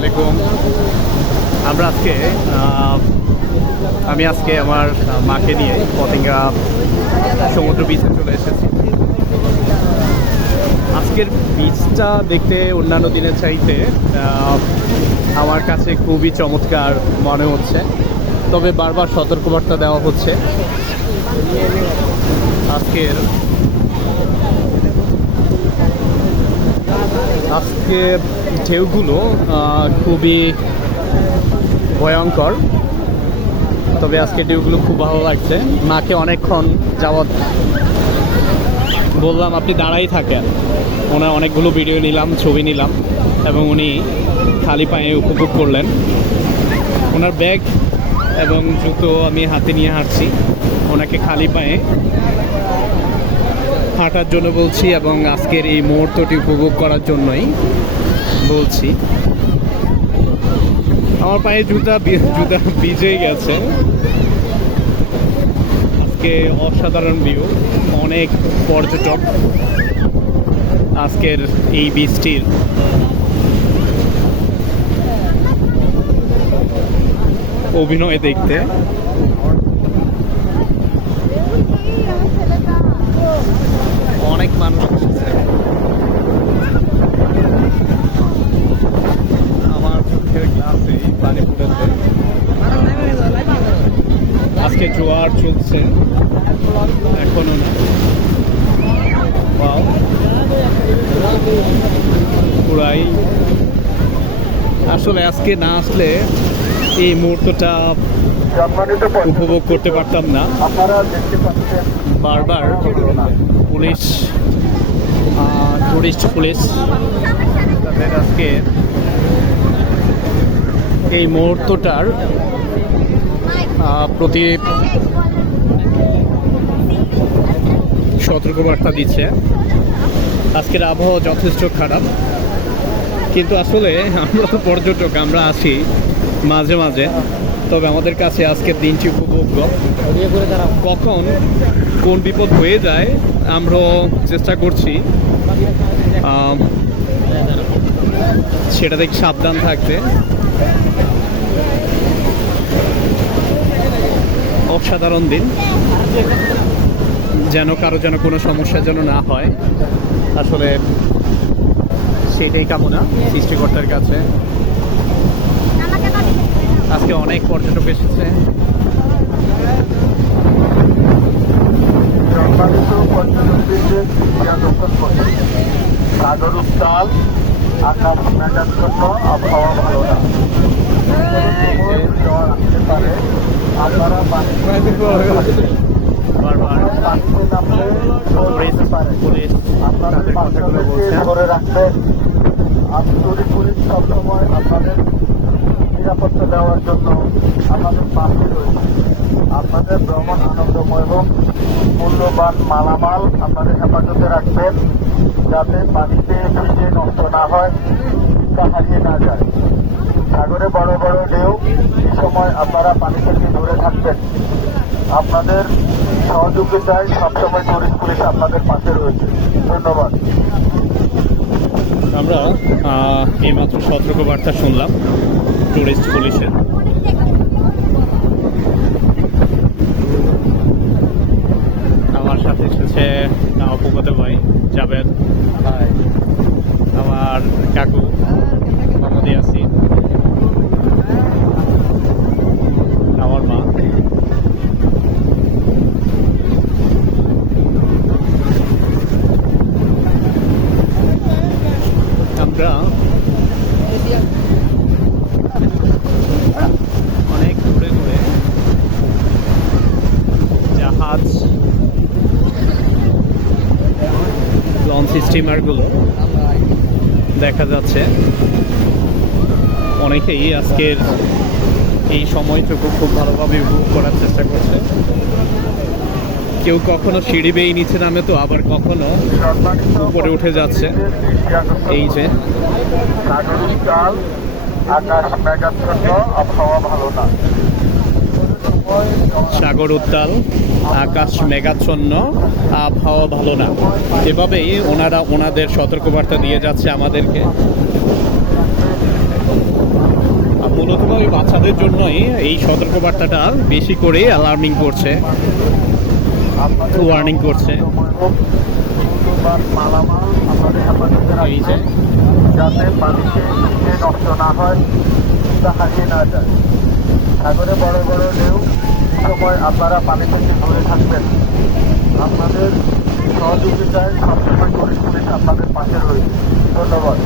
আলাইকুম। আমি আজকে আমার মাকে নিয়ে পতেঙ্গা সমুদ্র বিচে চলে এসেছি। আজকের বিচটা দেখতে অন্যান্য দিনের চাইতে আমার কাছে খুবই চমৎকার মনে হচ্ছে, তবে বারবার সতর্কবার্তা দেওয়া হচ্ছে। আজকে ঢেউগুলো খুবই ভয়ঙ্কর, তবে আজকে ঢেউগুলো খুব ভালো লাগছে। মাকে অনেকক্ষণ যাবৎ বললাম আপনি দাঁড়াই থাকেন, ওনার অনেকগুলো ভিডিও নিলাম, ছবি নিলাম এবং উনি খালি পায়ে উপভোগ করলেন। ওনার ব্যাগ এবং জুতো আমি হাতে নিয়ে হাঁটছি, ওনাকে খালি পায়ে হাঁটার জন্য বলছি এবং আজকের এই মুহূর্তটি উপভোগ করার জন্যই বলছি। আমার পায়ে জুতা ভিজে গেছে। আজকে অসাধারণ ভিউ, অনেক পর্যটক আজকের এই বীচটির অভিনয় দেখতে। অনেক মানুষ এসেছে। আমার চোখের গ্লাসে পানি পড়েছে। আজকে জোয়ার চলছে, এখনো না। পুরাই আসলে আজকে না আসলে এই মুহূর্তটা উপভোগ করতে পারতাম না। বারবার টুরিস্ট পুলিশ তাদের আজকে এই মুহূর্তটার প্রতি সতর্কবার্তা দিচ্ছে। আজকের আবহাওয়া যথেষ্ট খারাপ, কিন্তু আসলে আমরা তো পর্যটক, আমরা আসি মাঝে মাঝে, তবে আমাদের কাছে আজকের দিনটি উপভোগ্য। কখন কোন বিপদ হয়ে যায় আমরা চেষ্টা করছি সেটা থেকে সাবধান থাকতে। অসাধারণ দিন, যেন কোনো সমস্যা যেন না হয়, আসলে সেটাই কামনা সৃষ্টিকর্তার কাছে। আজকে অনেক পর্যটক এসেছে। সাগর উত্তাল, আকাশ মেঘাচ্ছন্ন, আবহাওয়া ভালো না। আসতে পারে, আপনারা পানিতে নামলে আপনাদের পাশে ধরে রাখবেন। আন্তরিক পুলিশ সবসময় আপনাদের নিরাপত্তা দেওয়ার জন্য আমাদের পাশে রয়েছে। আপনাদের ভ্রমণ আনন্দময় হোক। মূল্যবান মালামাল আপনাদের হেফাজতে রাখবেন, যাতে পানিতে ভিজে নষ্ট না হয়, হারিয়ে না যায়। সাগরে বড় বড় ঢেউ, এই সময় আপনারা পানি থেকে দূরে থাকবেন। আপনাদের সহযোগিতায় সবসময় টুরিস্ট পুলিশ আপনাদের পাশে রয়েছে। ধন্যবাদ। আমরা এইমাত্র সতর্কবার্তা শুনলাম টুরিস্ট পুলিশের। আমার সাথে এসেছে আমার ফুফাতো ভাই জাবেদ, আমার কাকু মোহাম্মদ ইয়াসিন, আমার মা। আমরা অনেক ঘুরে ঘুরে জাহাজ, লঞ্চ, স্টিমারগুলো দেখা যাচ্ছে। অনেকেই আজকের এই সময়টুকু খুব ভালোভাবে উপভোগ করার চেষ্টা করছে। কেউ কখনো সিঁড়ি বেয়ে নিচে নামে, তো আবার কখনো উপরে উঠে যাচ্ছে। এই যে সাগর উত্তাল, আকাশ মেঘাচ্ছন্ন, আবহাওয়া ভালো না। সাগর উত্তাল, আকাশ মেঘাচ্ছন্ন, আবহাওয়া ভালো না। এভাবেই ওনারা ওনাদের সতর্কবার্তা দিয়ে যাচ্ছে আমাদেরকে। মূলতভাবে বাচ্চাদের জন্যই এই সতর্কবার্তাটা বেশি করে অ্যালার্মিং করছে, আপনাদের ওয়ার্নিং করছে। মূল্যবান মালামাল আপনাদের হেফাজতে এই যে রাখবেন, যাতে পানিতে ভিজে নষ্ট না হয় তা হারিয়ে না যায়। সাগরে বড় বড় ঢেউ সময় আপনারা পানি থেকে দূরে থাকবেন। আপনাদের সহযোগিতায় সবসময় টুরিস্ট পুলিশ আপনাদের পাশে রয়েছে। ধন্যবাদ।